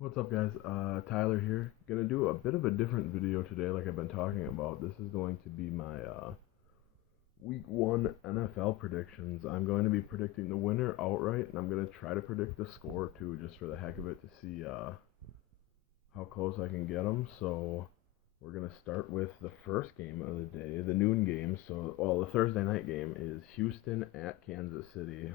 What's up, guys? Tyler here. Gonna do a bit of a different video today, like I've been talking about. This is going to be my week one NFL predictions. I'm going to be predicting the winner outright, and I'm gonna try to predict the score too, just for the heck of it, to see how close I can get them. So we're gonna start with the first game of the day, the noon game. So, well, the Thursday night game is Houston at Kansas City.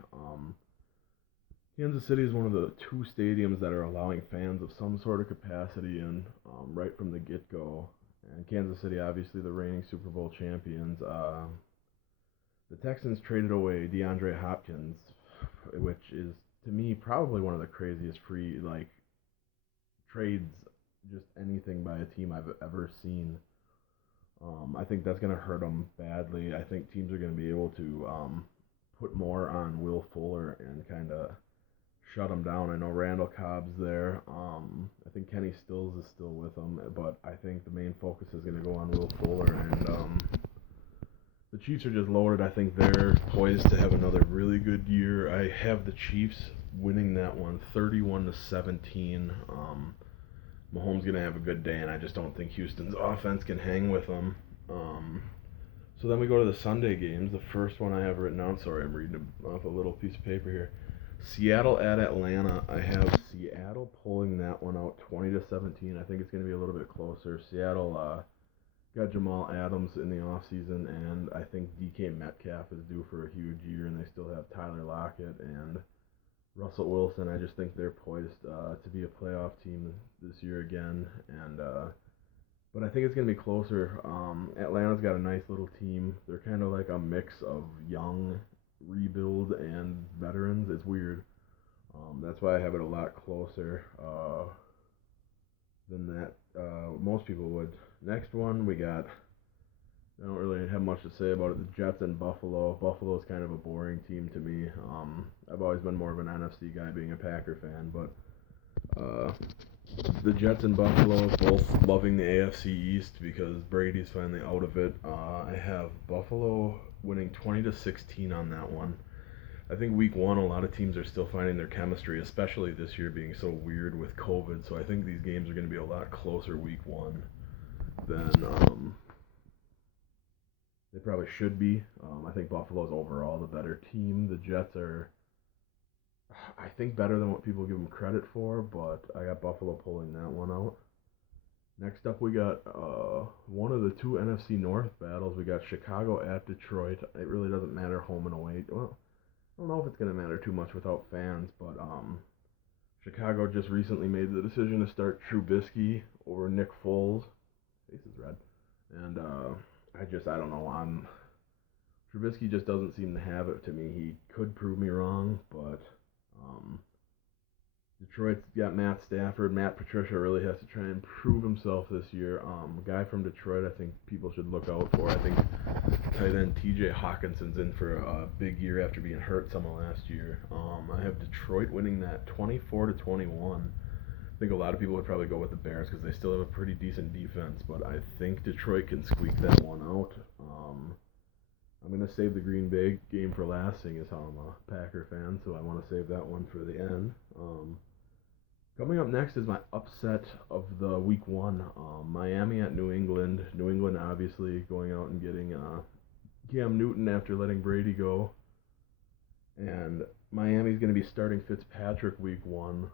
Kansas City is one of the two stadiums that are allowing fans of some sort of capacity in right from the get go. And Kansas City, obviously the reigning Super Bowl champions. The Texans traded away DeAndre Hopkins, which is to me probably one of the craziest free trades, just anything by a team I've ever seen. I think that's going to hurt them badly. I think teams are going to be able to put more on Will Fuller and kind of shut him down. I know Randall Cobb's there. I think Kenny Stills is still with them, but I think the main focus is going to go on Will Fuller. And the Chiefs are just loaded. I think they're poised to have another really good year. I have the Chiefs winning that one, 31-17. Mahomes going to have a good day, and I just don't think Houston's offense can hang with them. So then we go to the Sunday games. The first one I have written down. Sorry, I'm reading off a little piece of paper here. Seattle at Atlanta. I have Seattle pulling that one out 20-17. I think it's going to be a little bit closer. Seattle got Jamal Adams in the offseason, and I think DK Metcalf is due for a huge year, and they still have Tyler Lockett and Russell Wilson. I just think they're poised to be a playoff team this year again, and but I think it's going to be closer. Atlanta's got a nice little team. They're kind of like a mix of young rebuild and veterans. It's weird. That's why I have it a lot closer than that most people would. Next one, we got, I don't really have much to say about it, the Jets and Buffalo. Buffalo's kind of a boring team to me. I've always been more of an NFC guy being a Packer fan, but the Jets and Buffalo both loving the AFC East because Brady's finally out of it. I have Buffalo winning 20-16 on that one. I think week one, a lot of teams are still finding their chemistry, especially this year being so weird with COVID. So I think these games are going to be a lot closer week one than they probably should be. I think Buffalo's overall the better team. The Jets are, I think, better than what people give them credit for, but I got Buffalo pulling that one out. Next up, we got one of the two NFC North battles. We got Chicago at Detroit. It really doesn't matter home and away. Well, I don't know if it's going to matter too much without fans, but Chicago just recently made the decision to start Trubisky over Nick Foles. Face is red. And I don't know. Trubisky just doesn't seem to have it to me. He could prove me wrong, but Detroit's got Matt Stafford. Matt Patricia really has to try and prove himself this year. Guy from Detroit, I think people should look out for. I think tight end T.J. Hawkinson's in for a big year after being hurt some of last year. I have Detroit winning that 24-21. I think a lot of people would probably go with the Bears because they still have a pretty decent defense, but I think Detroit can squeak that one out. I'm going to save the Green Bay game for last, seeing as how I'm a Packer fan, so I want to save that one for the end. Coming up next is my upset of the week one. Miami at New England. New England obviously going out and getting Cam Newton after letting Brady go. And Miami's going to be starting Fitzpatrick week one.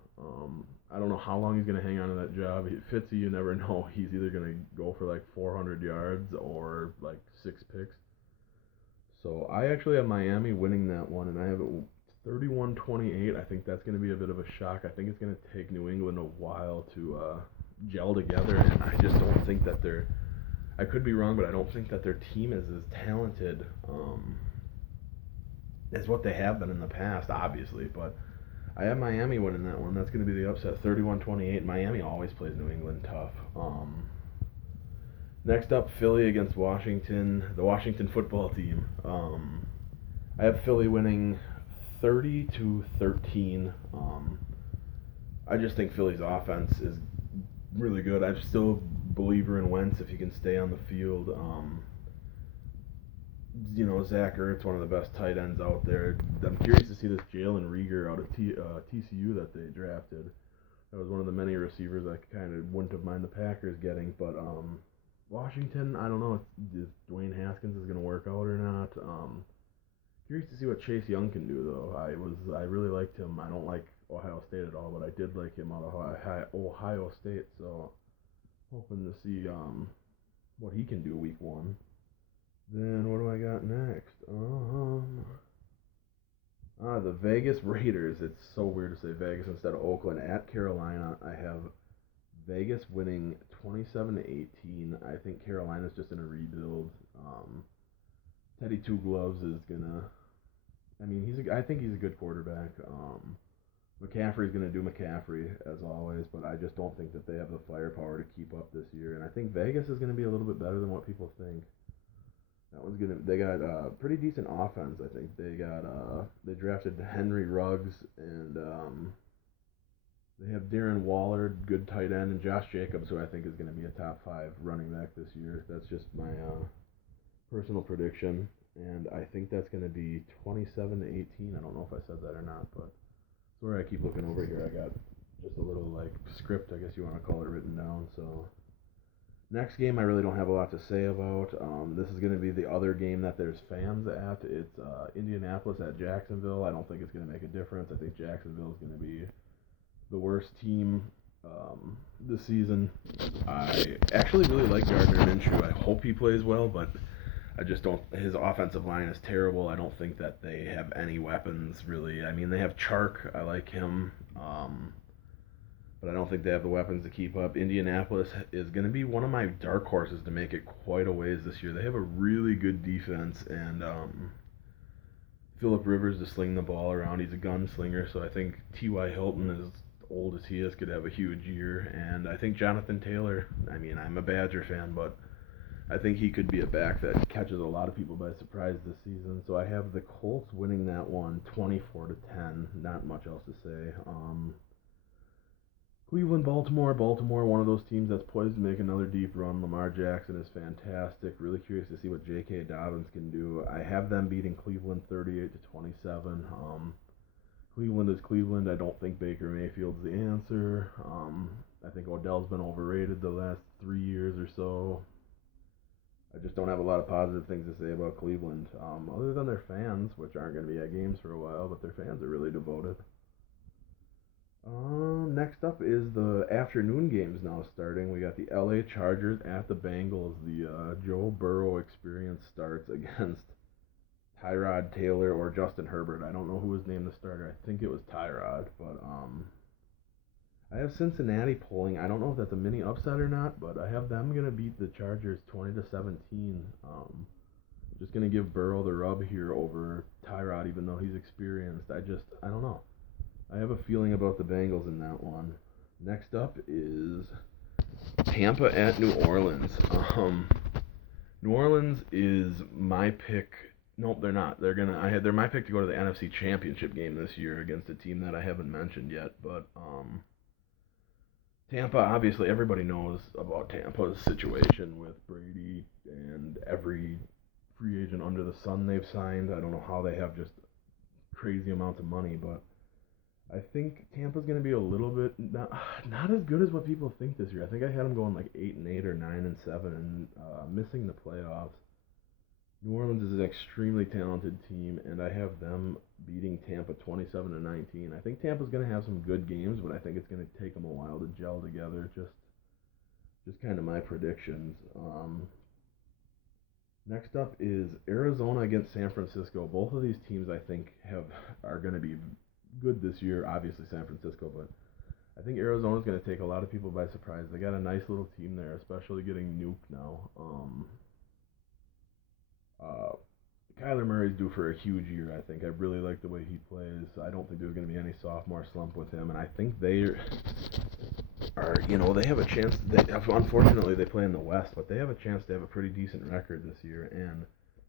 I don't know how long he's going to hang on to that job. Fitzy, you never know. He's either going to go for like 400 yards or like 6 picks. So I actually have Miami winning that one, and I have it 31-28. I think that's going to be a bit of a shock. I think it's going to take New England a while to gel together, and I just don't think that they're. I could be wrong, but I don't think that their team is as talented as what they have been in the past, obviously. But I have Miami winning that one. That's going to be the upset, 31-28. Miami always plays New England tough. Next up, Philly against Washington, the Washington football team. I have Philly winning 30-13. I just think Philly's offense is really good. I'm still a believer in Wentz if he can stay on the field. Zach Ertz, one of the best tight ends out there. I'm curious to see this Jalen Reagor out of TCU that they drafted. That was one of the many receivers I kind of wouldn't have minded the Packers getting. But Washington, I don't know if Dwayne Haskins is going to work out or not. Curious to see what Chase Young can do though. I really liked him. I don't like Ohio State at all, but I did like him out of Ohio State. So hoping to see what he can do week one. Then what do I got next? The Vegas Raiders. It's so weird to say Vegas instead of Oakland at Carolina. I have Vegas winning 27-18. I think Carolina's just in a rebuild. Teddy Two Gloves is gonna. I mean, I think he's a good quarterback. McCaffrey's gonna do McCaffrey as always, but I just don't think that they have the firepower to keep up this year. And I think Vegas is gonna be a little bit better than what people think. That one's gonna. They got pretty decent offense. I think they drafted Henry Ruggs and they have Darren Waller, good tight end, and Josh Jacobs, who I think is gonna be a top 5 running back this year. That's just my personal prediction, and I think that's gonna be 27-18. I don't know if I said that or not, but sorry, I keep looking over here. I got just a little like script, I guess you want to call it, written down. So. Next game, I really don't have a lot to say about. This is going to be the other game that there's fans at. It's Indianapolis at Jacksonville. I don't think it's going to make a difference. I think Jacksonville is going to be the worst team this season. I actually really like Gardner Minshew. I hope he plays well, but I just don't. His offensive line is terrible. I don't think that they have any weapons, really. I mean, they have Chark. I like him. But I don't think they have the weapons to keep up. Indianapolis is going to be one of my dark horses to make it quite a ways this year. They have a really good defense, and Phillip Rivers to sling the ball around. He's a gunslinger, so I think T.Y. Hilton, as old as he is, could have a huge year. And I think Jonathan Taylor, I mean, I'm a Badger fan, but I think he could be a back that catches a lot of people by surprise this season. So I have the Colts winning that one 24-10. Not much else to say. Cleveland, Baltimore, one of those teams that's poised to make another deep run. Lamar Jackson is fantastic. Really curious to see what J.K. Dobbins can do. I have them beating Cleveland 38-27. Cleveland is Cleveland. I don't think Baker Mayfield's the answer. I think Odell's been overrated the last 3 years or so. I just don't have a lot of positive things to say about Cleveland, other than their fans, which aren't going to be at games for a while, but their fans are really devoted. Next up is the afternoon games now starting. We got the LA Chargers at the Bengals. The Joe Burrow experience starts against Tyrod Taylor or Justin Herbert. I don't know who was named the starter. I think it was Tyrod, but I have Cincinnati pulling. I don't know if that's a mini upset or not, but I have them gonna beat the Chargers 20-17. Just gonna give Burrow the rub here over Tyrod, even though he's experienced. I don't know. I have a feeling about the Bengals in that one. Next up is Tampa at New Orleans. New Orleans is my pick. Nope, they're not. They're my pick to go to the NFC Championship game this year against a team that I haven't mentioned yet. But Tampa, obviously, everybody knows about Tampa's situation with Brady and every free agent under the sun they've signed. I don't know how they have just crazy amounts of money, but I think Tampa's going to be a little bit not as good as what people think this year. I think I had them going like 8-8 or 9-7 and missing the playoffs. New Orleans is an extremely talented team, and I have them beating Tampa 27-19. I think Tampa's going to have some good games, but I think it's going to take them a while to gel together. Just kind of my predictions. Next up is Arizona against San Francisco. Both of these teams I think are going to be good this year. Obviously San Francisco, but I think Arizona's going to take a lot of people by surprise. They got a nice little team there, especially getting Nuke now. Kyler Murray's due for a huge year, I think. I really like the way he plays. I don't think there's going to be any sophomore slump with him, and I think they have a chance. Unfortunately, they play in the West, but they have a chance to have a pretty decent record this year, and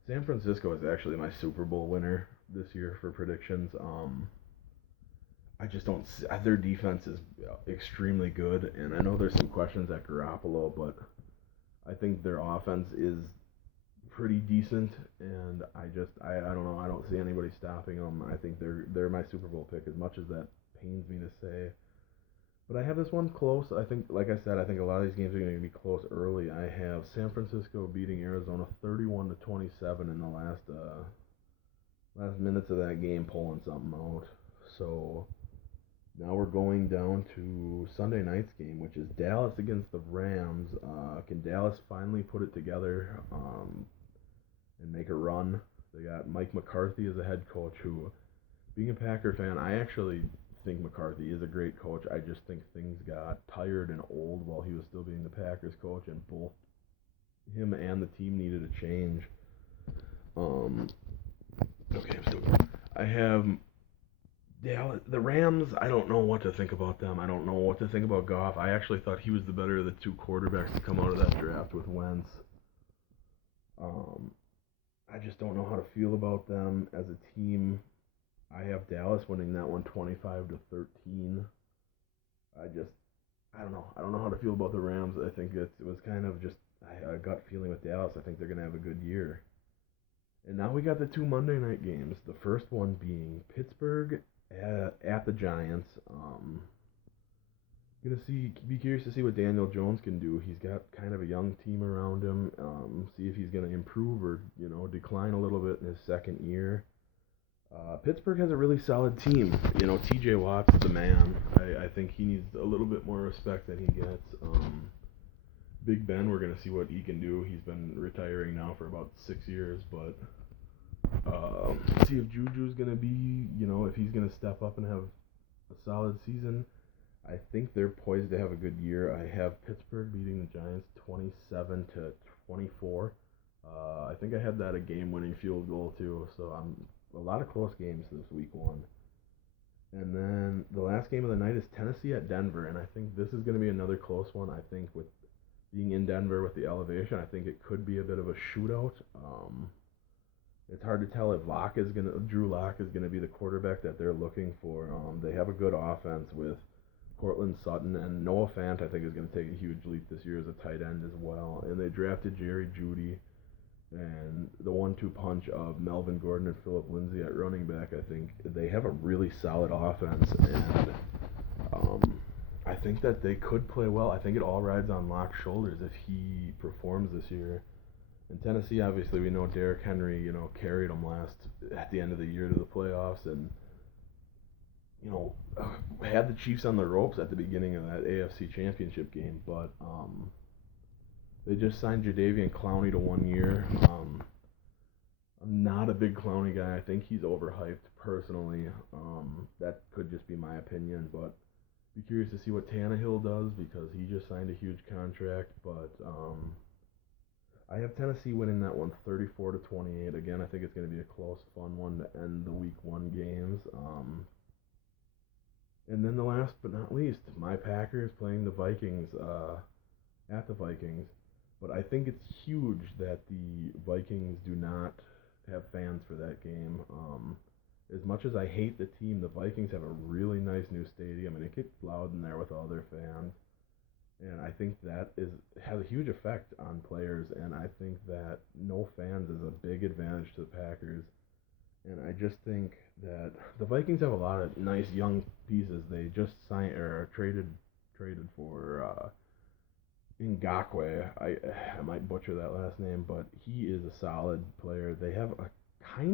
San Francisco is actually my Super Bowl winner this year for predictions. I just don't see, their defense is extremely good, and I know there's some questions at Garoppolo, but I think their offense is pretty decent, and I don't know, I don't see anybody stopping them. I think they're my Super Bowl pick, as much as that pains me to say. But I have this one close. I think, like I said, I think a lot of these games are going to be close early. I have San Francisco beating Arizona 31-27 in the last minutes of that game, pulling something out. So now we're going down to Sunday night's game, which is Dallas against the Rams. Can Dallas finally put it together and make a run? They got Mike McCarthy as a head coach who, being a Packer fan, I actually think McCarthy is a great coach. I just think things got tired and old while he was still being the Packers coach, and both him and the team needed a change. Okay, I'm still going. I have Dallas, the Rams. I don't know what to think about them. I don't know what to think about Goff. I actually thought he was the better of the two quarterbacks to come out of that draft with Wentz. Um, I just don't know how to feel about them as a team. I have Dallas winning that one 25-13. I don't know. I don't know how to feel about the Rams. I think it was kind of just a gut feeling with Dallas. I think they're going to have a good year. And now we got the two Monday night games. The first one being Pittsburgh at the Giants. Be curious to see what Daniel Jones can do. He's got kind of a young team around him. See if he's going to improve or decline a little bit in his second year. Pittsburgh has a really solid team. T.J. Watt's the man. I think he needs a little bit more respect than he gets. Big Ben, we're going to see what he can do. He's been retiring now for about 6 years, but see if Juju's going to be, if he's going to step up and have a solid season. I think they're poised to have a good year. I have Pittsburgh beating the Giants 27-24. I think I had that a game-winning field goal too, so a lot of close games this week one. And then the last game of the night is Tennessee at Denver, and I think this is going to be another close one. I think with being in Denver with the elevation, I think it could be a bit of a shootout. It's hard to tell if Drew Lock is gonna be the quarterback that they're looking for. They have a good offense with Cortland Sutton, and Noah Fant I think is going to take a huge leap this year as a tight end as well. And they drafted Jerry Jeudy, and the 1-2 punch of Melvin Gordon and Phillip Lindsay at running back. I think they have a really solid offense, and I think that they could play well. I think it all rides on Lock's shoulders if he performs this year. In Tennessee, obviously, we know Derrick Henry, carried them at the end of the year to the playoffs, and had the Chiefs on the ropes at the beginning of that AFC Championship game, but they just signed Jadeveon Clowney to 1 year. I'm not a big Clowney guy. I think he's overhyped personally. That could just be my opinion, but be curious to see what Tannehill does because he just signed a huge contract. But I have Tennessee winning that one 34-28. Again, I think it's going to be a close, fun one to end the Week 1 games. And then the last but not least, my Packers playing the Vikings at the Vikings. But I think it's huge that the Vikings do not have fans for that game. As much as I hate the team, the Vikings have a really nice new stadium, and it gets loud in there with all their fans. And I think that has a huge effect on players, and I think that no fans is a big advantage to the Packers. And I just think that the Vikings have a lot of nice young pieces. They just signed or traded for Ngakoue. I might butcher that last name, but he is a solid player. They have a I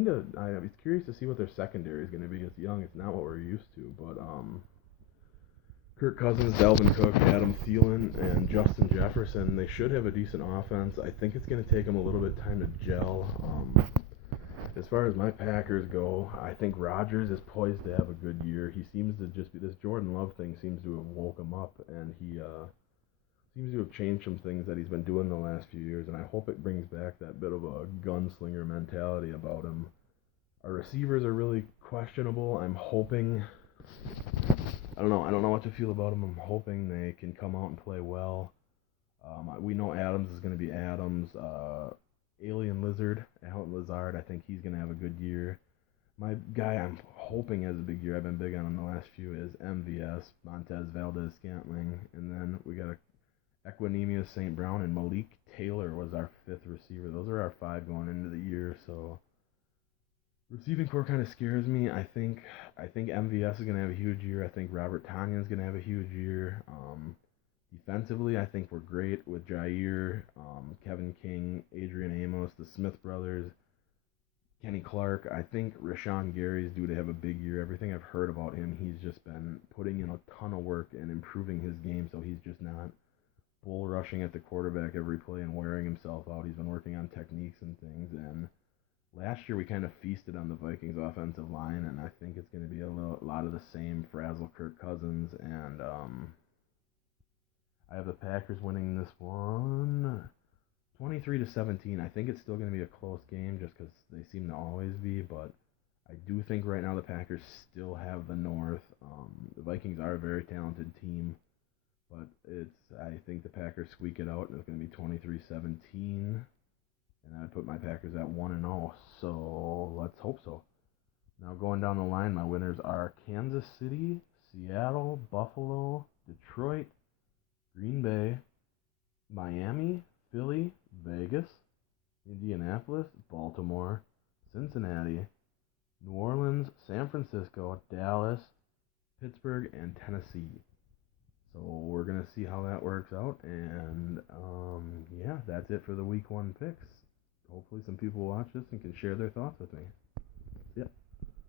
was curious to see what their secondary is going to be. It's young. It's not what we're used to, but Kirk Cousins, Dalvin Cook, Adam Thielen, and Justin Jefferson, they should have a decent offense. I think it's going to take them a little bit of time to gel. As far as my Packers go, I think Rodgers is poised to have a good year. He seems to just be, this Jordan Love thing seems to have woke him up, and he seems to have changed some things that he's been doing the last few years, and I hope it brings back that bit of a gunslinger mentality about him. Our receivers are really questionable. I'm hoping, I don't know what to feel about them. I'm hoping they can come out and play well. We know Adams is going to be Adams. Alien Lizard, Alan Lazard, I think he's going to have a good year. My guy I'm hoping has a big year, I've been big on him the last few, is MVS, Montez Valdez-Scantling. And then we got Equanimeous St. Brown, and Malik Taylor was our fifth receiver. Those are our five going into the year, so Receiving core kind of scares me. I think MVS is gonna have a huge year. I think Robert Tanyan is gonna have a huge year. Defensively, I think we're great with Jair, Kevin King, Adrian Amos, the Smith brothers, Kenny Clark. I think Rashawn Gary's due to have a big year. Everything I've heard about him, he's just been putting in a ton of work and improving his game, so he's just not bull rushing at the quarterback every play and wearing himself out. He's been working on techniques and things. And last year we kind of feasted on the Vikings offensive line, and I think it's going to be lot of the same. Frazzle Kirk Cousins, and I have the Packers winning this one 23-17. I think it's still going to be a close game just because they seem to always be, but I do think right now the Packers still have the North. The Vikings are a very talented team, but I think the Packers squeak it out, and it's going to be 23-17. And I'd put my Packers at 1-0. So let's hope so. Now going down the line, my winners are Kansas City, Seattle, Buffalo, Detroit, Green Bay, Miami, Philly, Vegas, Indianapolis, Baltimore, Cincinnati, New Orleans, San Francisco, Dallas, Pittsburgh, and Tennessee. So we're gonna see how that works out, and yeah, that's it for the week 1 picks. Hopefully, some people watch this and can share their thoughts with me. Yep.